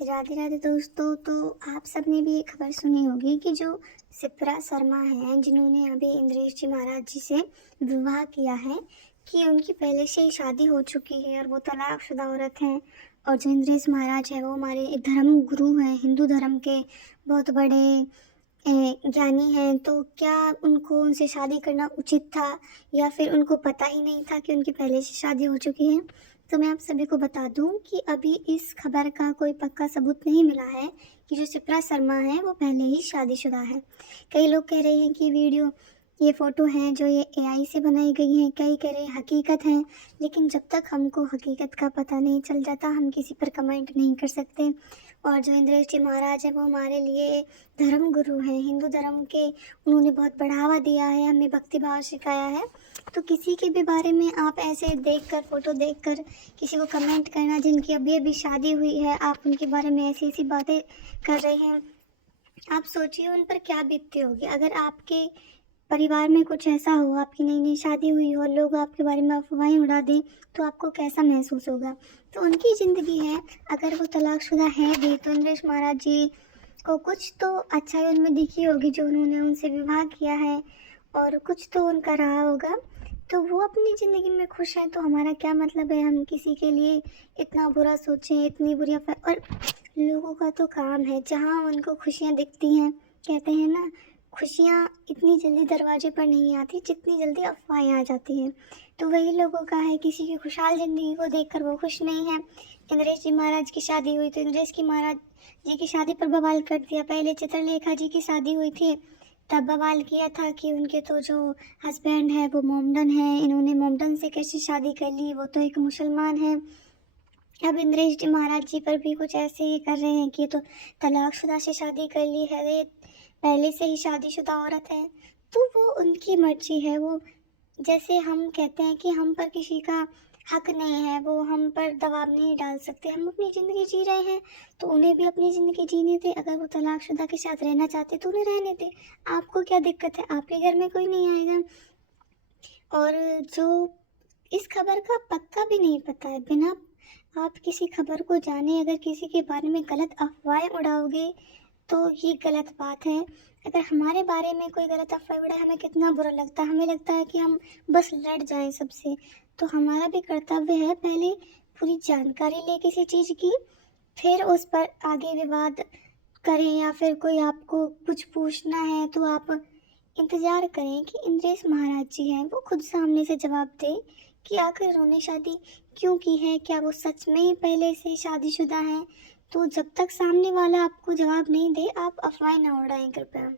राधे राधे दोस्तों। तो आप सबने भी ये खबर सुनी होगी कि जो शिप्रा शर्मा हैं, जिन्होंने अभी इंद्रेश जी महाराज जी से विवाह किया है, कि उनकी पहले से ही शादी हो चुकी है और वो तलाकशुदा औरत हैं। और जो इंद्रेश महाराज हैं वो हमारे धर्म गुरु हैं, हिंदू धर्म के बहुत बड़े ज्ञानी हैं। तो क्या उनको उनसे शादी करना उचित था या फिर उनको पता ही नहीं था कि उनकी पहले से शादी हो चुकी है? तो मैं आप सभी को बता दूं कि अभी इस खबर का कोई पक्का सबूत नहीं मिला है कि जो शिप्रा शर्मा है वो पहले ही शादीशुदा है। कई लोग कह रहे हैं कि ये फ़ोटो हैं जो ये एआई से बनाई गई हैं, कई कह रहे हैं हकीकत हैं। लेकिन जब तक हमको हकीकत का पता नहीं चल जाता हम किसी पर कमेंट नहीं कर सकते। और जो इंद्रेश जी महाराज हैं वो हमारे लिए धर्म गुरु हैं, हिंदू धर्म के। उन्होंने बहुत बढ़ावा दिया है, हमें भक्ति भाव सिखाया है। तो किसी के भी बारे में आप ऐसे देखकर, फ़ोटो देखकर किसी को कमेंट करना जिनकी अभी अभी शादी हुई है, आप उनके बारे में ऐसी ऐसी बातें कर रहे हैं, आप सोचिए उन पर क्या बीतती होगी। अगर आपके परिवार में कुछ ऐसा हो, आपकी नई नई शादी हुई हो, लोग आपके बारे में अफवाहें उड़ा दें, तो आपको कैसा महसूस होगा? तो उनकी ज़िंदगी है, अगर वो तलाकशुदा हैं भी तो इंद्रेश महाराज जी को कुछ तो अच्छाई उनमें दिखी होगी जो उन्होंने उनसे विवाह किया है, और कुछ तो उनका रहा होगा। तो वो अपनी ज़िंदगी में खुश हैं तो हमारा क्या मतलब है हम किसी के लिए इतना बुरा सोचें, इतनी बुरी अफ़वाह। और लोगों का तो काम है, जहाँ उनको खुशियाँ दिखती हैं, कहते हैं ना, खुशियाँ इतनी जल्दी दरवाजे पर नहीं आती जितनी जल्दी अफ़वाहें आ जाती हैं। तो वही लोगों का है, किसी की खुशहाल ज़िंदगी को देखकर वो खुश नहीं है। इंद्रेश जी महाराज की शादी हुई तो इंद्रेश की महाराज जी की शादी पर बवाल कर दिया। पहले चित्रलेखा जी की शादी हुई थी, तब बवाल किया था कि उनके तो जो हस्बैंड है वो मोमडन है, इन्होंने मोमडन से कैसे शादी कर ली, वो तो एक मुसलमान है। अब इंद्रेश जी महाराज जी पर भी कुछ ऐसे ही कर रहे हैं कि ये तो तलाकशुदा से शादी कर ली है, ये पहले से ही शादीशुदा औरत है। तो वो उनकी मर्जी है। वो जैसे हम कहते हैं कि हम पर किसी का हक नहीं है, वो हम पर दबाव नहीं डाल सकते, हम अपनी ज़िंदगी जी रहे हैं तो उन्हें भी अपनी ज़िंदगी जीने दें। अगर वो तलाकशुदा के साथ रहना चाहते तो उन्हें रहने दें। आपको क्या दिक्कत है? आपके घर में कोई नहीं आएगा। और जो इस खबर का पक्का भी नहीं पता है, बिना आप किसी खबर को जाने अगर किसी के बारे में गलत अफवाहें उड़ाओगे तो ये गलत बात है। अगर हमारे बारे में कोई गलत अफ़वाह उड़ाए हमें कितना बुरा लगता है, हमें लगता है कि हम बस लड़ जाएँ सबसे। तो हमारा भी कर्तव्य है पहले पूरी जानकारी लें किसी चीज़ की, फिर उस पर आगे विवाद करें। या फिर कोई आपको कुछ पूछना है तो आप इंतज़ार करें कि इंद्रेश महाराज जी हैं वो खुद सामने से जवाब दें कि आखिर उन्होंने शादी क्यों की है, क्या वो सच में ही पहले से शादीशुदा हैं। तो जब तक सामने वाला आपको जवाब नहीं दे आप अफवाहें ना उड़ाएं कृपया।